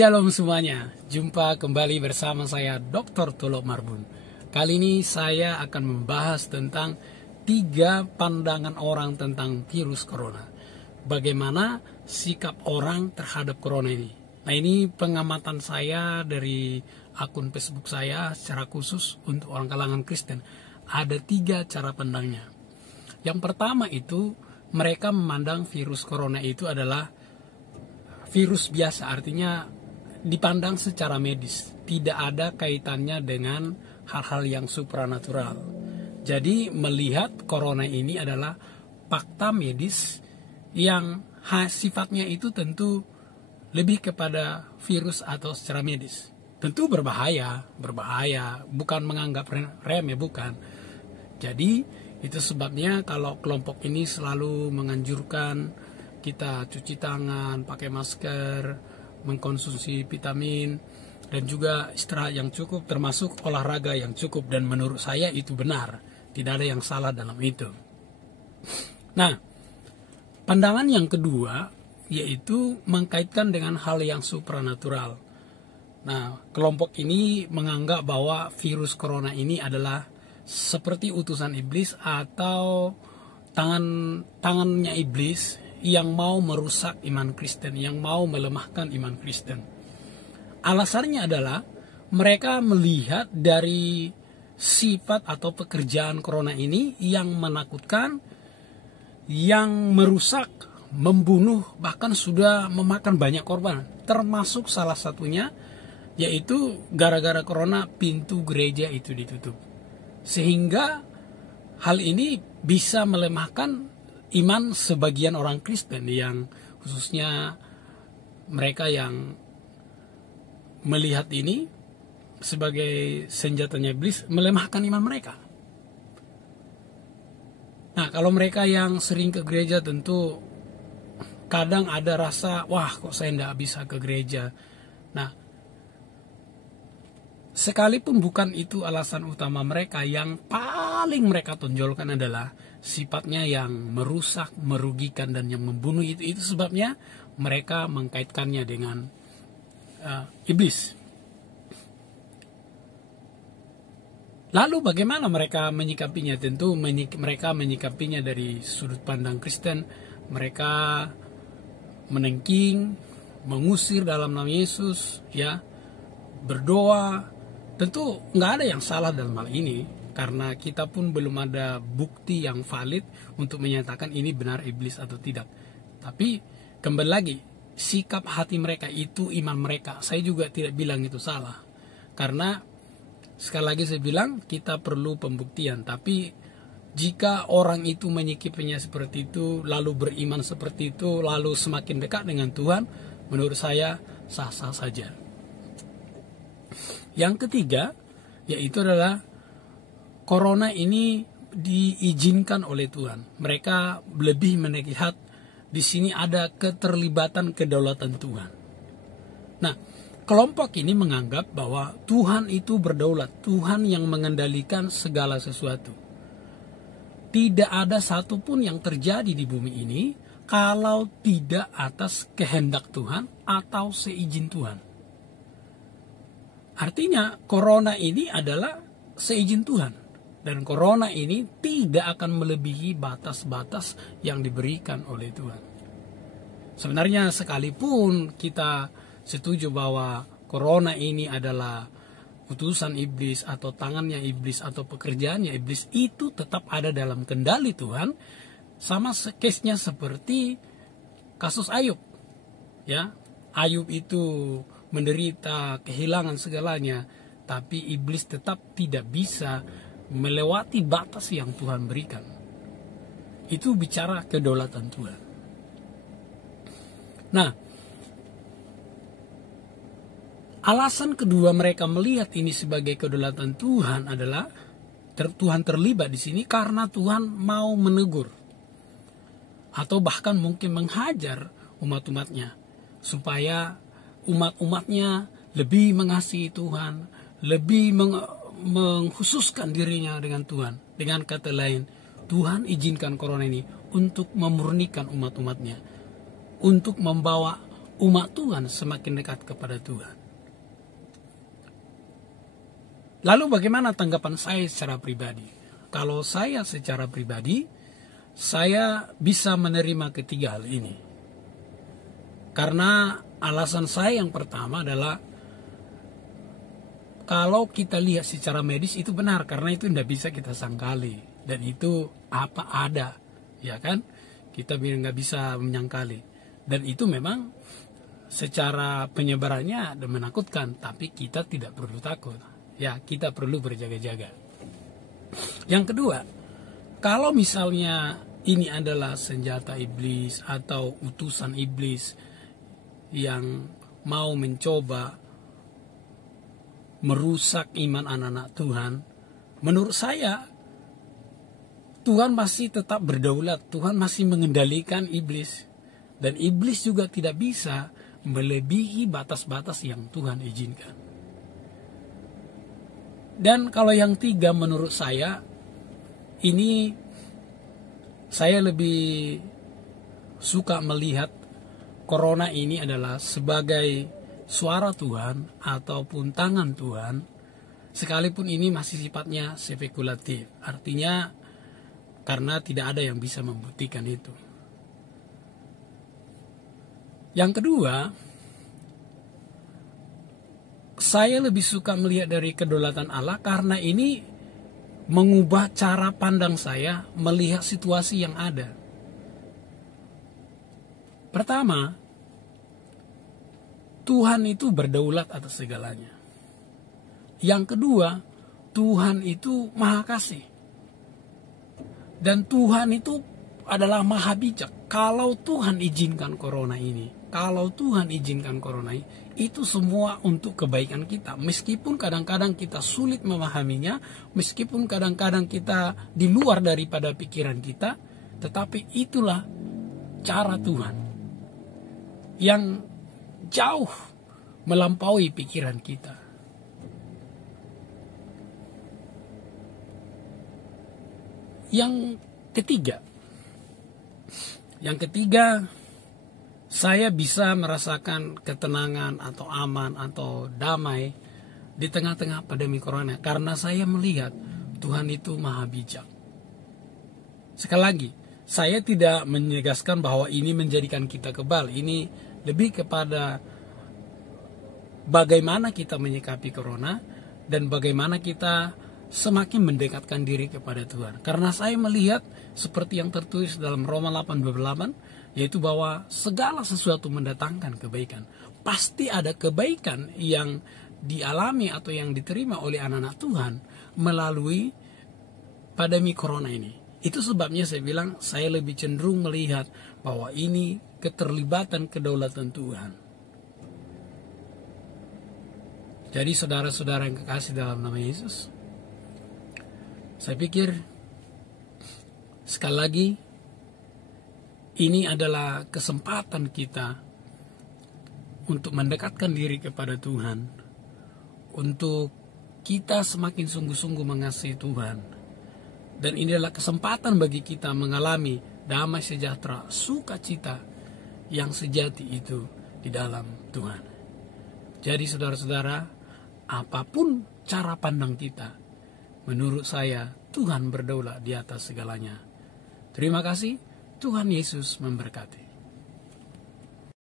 Shalom semuanya, jumpa kembali bersama saya Dr. Tulok Marbun. Kali ini saya akan membahas tentang 3 pandangan orang tentang virus corona. Bagaimana sikap orang terhadap corona ini. Nah, ini pengamatan saya dari akun Facebook saya secara khusus untuk orang kalangan Kristen. Ada 3 cara pandangnya. Yang pertama itu, mereka memandang virus corona itu adalah virus biasa, artinya dipandang secara medis, tidak ada kaitannya dengan hal-hal yang supranatural. Jadi melihat corona ini adalah fakta medis yang sifatnya itu tentu lebih kepada virus atau secara medis. Tentu berbahaya, bukan menganggap remeh, bukan. Jadi itu sebabnya kalau kelompok ini selalu menganjurkan kita cuci tangan, pakai masker, mengkonsumsi vitamin, dan juga istirahat yang cukup, termasuk olahraga yang cukup. Dan menurut saya itu benar, tidak ada yang salah dalam itu. Nah, pandangan yang kedua yaitu mengkaitkan dengan hal yang supranatural. Nah, kelompok ini menganggap bahwa virus corona ini adalah seperti utusan iblis atau tangannya iblis yang mau merusak iman Kristen, yang mau melemahkan iman Kristen. Alasannya adalah mereka melihat dari sifat atau pekerjaan corona ini yang menakutkan, yang merusak, membunuh, bahkan sudah memakan banyak korban. Termasuk salah satunya yaitu gara-gara corona pintu gereja itu ditutup. Sehingga hal ini bisa melemahkan iman sebagian orang Kristen, yang khususnya mereka yang melihat ini sebagai senjatanya iblis, melemahkan iman mereka. Nah, kalau mereka yang sering ke gereja tentu kadang ada rasa, wah kok saya tidak bisa ke gereja. Nah, sekalipun bukan itu alasan utama mereka, yang paling mereka tonjolkan adalah sifatnya yang merusak, merugikan, dan yang membunuh itu sebabnya mereka mengkaitkannya dengan iblis. Lalu bagaimana mereka menyikapinya? Tentu mereka menyikapinya dari sudut pandang Kristen. Mereka menengking, mengusir dalam nama Yesus, ya, berdoa. Tentu nggak ada yang salah dalam hal ini, karena kita pun belum ada bukti yang valid untuk menyatakan ini benar iblis atau tidak. Tapi kembali lagi, sikap hati mereka itu iman mereka. Saya juga tidak bilang itu salah, karena sekali lagi saya bilang kita perlu pembuktian. Tapi jika orang itu menyikapinya seperti itu, lalu beriman seperti itu, lalu semakin dekat dengan Tuhan, menurut saya sah-sah saja. Yang ketiga yaitu adalah corona ini diizinkan oleh Tuhan. Mereka lebih melihat di sini ada keterlibatan kedaulatan Tuhan. Nah, kelompok ini menganggap bahwa Tuhan itu berdaulat, Tuhan yang mengendalikan segala sesuatu. Tidak ada satupun yang terjadi di bumi ini kalau tidak atas kehendak Tuhan atau seizin Tuhan. Artinya corona ini adalah seizin Tuhan. Dan corona ini tidak akan melebihi batas-batas yang diberikan oleh Tuhan. Sebenarnya sekalipun kita setuju bahwa corona ini adalah utusan iblis atau tangannya iblis atau pekerjaannya iblis, itu tetap ada dalam kendali Tuhan. Sama case-nya seperti kasus Ayub. Ya, Ayub itu menderita, kehilangan segalanya, tapi iblis tetap tidak bisa melewati batas yang Tuhan berikan. Itu bicara kedaulatan Tuhan. Nah, alasan kedua mereka melihat ini sebagai kedaulatan Tuhan adalah Tuhan terlibat di sini karena Tuhan mau menegur atau bahkan mungkin menghajar umat-umatnya supaya umat-umatnya lebih mengasihi Tuhan, lebih mengkhususkan dirinya dengan Tuhan. Dengan kata lain, Tuhan izinkan corona ini untuk memurnikan umat-umatnya, untuk membawa umat Tuhan semakin dekat kepada Tuhan. Lalu bagaimana tanggapan saya secara pribadi? Kalau saya secara pribadi, saya bisa menerima ketiga hal ini. Karena alasan saya yang pertama adalah, kalau kita lihat secara medis itu benar, karena itu tidak bisa kita sangkali. Dan itu apa ada, ya kan? Kita nggak bisa menyangkali. Dan itu memang secara penyebarannya menakutkan, tapi kita tidak perlu takut. Ya, kita perlu berjaga-jaga. Yang kedua, kalau misalnya ini adalah senjata iblis atau utusan iblis yang mau mencoba merusak iman anak-anak Tuhan, menurut saya Tuhan masih tetap berdaulat, Tuhan masih mengendalikan iblis. Dan iblis juga tidak bisa melebihi batas-batas yang Tuhan izinkan. Dan kalau yang tiga, menurut saya, ini saya lebih suka melihat corona ini adalah sebagai suara Tuhan ataupun tangan Tuhan, sekalipun ini masih sifatnya spekulatif. Artinya karena tidak ada yang bisa membuktikan itu. Yang kedua, saya lebih suka melihat dari kedaulatan Allah karena ini mengubah cara pandang saya melihat situasi yang ada. Pertama, Tuhan itu berdaulat atas segalanya. Yang kedua, Tuhan itu maha kasih. Dan Tuhan itu adalah maha bijak. Kalau Tuhan izinkan corona ini, itu semua untuk kebaikan kita. Meskipun kadang-kadang kita sulit memahaminya, meskipun kadang-kadang kita di luar daripada pikiran kita, tetapi itulah cara Tuhan yang jauh melampaui pikiran kita. Yang ketiga, saya bisa merasakan ketenangan atau aman atau damai di tengah-tengah pandemi corona karena saya melihat Tuhan itu maha bijak. Sekali lagi, saya tidak menegaskan bahwa ini menjadikan kita kebal. Ini lebih kepada bagaimana kita menyikapi corona dan bagaimana kita semakin mendekatkan diri kepada Tuhan. Karena saya melihat seperti yang tertulis dalam Roma 8:28, yaitu bahwa segala sesuatu mendatangkan kebaikan. Pasti ada kebaikan yang dialami atau yang diterima oleh anak-anak Tuhan melalui pandemi corona ini. Itu sebabnya saya bilang saya lebih cenderung melihat bahwa ini keterlibatan kedaulatan Tuhan. Jadi saudara-saudara yang kekasih dalam nama Yesus, saya pikir sekali lagi ini adalah kesempatan kita untuk mendekatkan diri kepada Tuhan, untuk kita semakin sungguh-sungguh mengasihi Tuhan. Dan ini adalah kesempatan bagi kita mengalami damai sejahtera, sukacita yang sejati itu di dalam Tuhan. Jadi saudara-saudara, apapun cara pandang kita, menurut saya Tuhan berdaulat di atas segalanya. Terima kasih. Tuhan Yesus memberkati.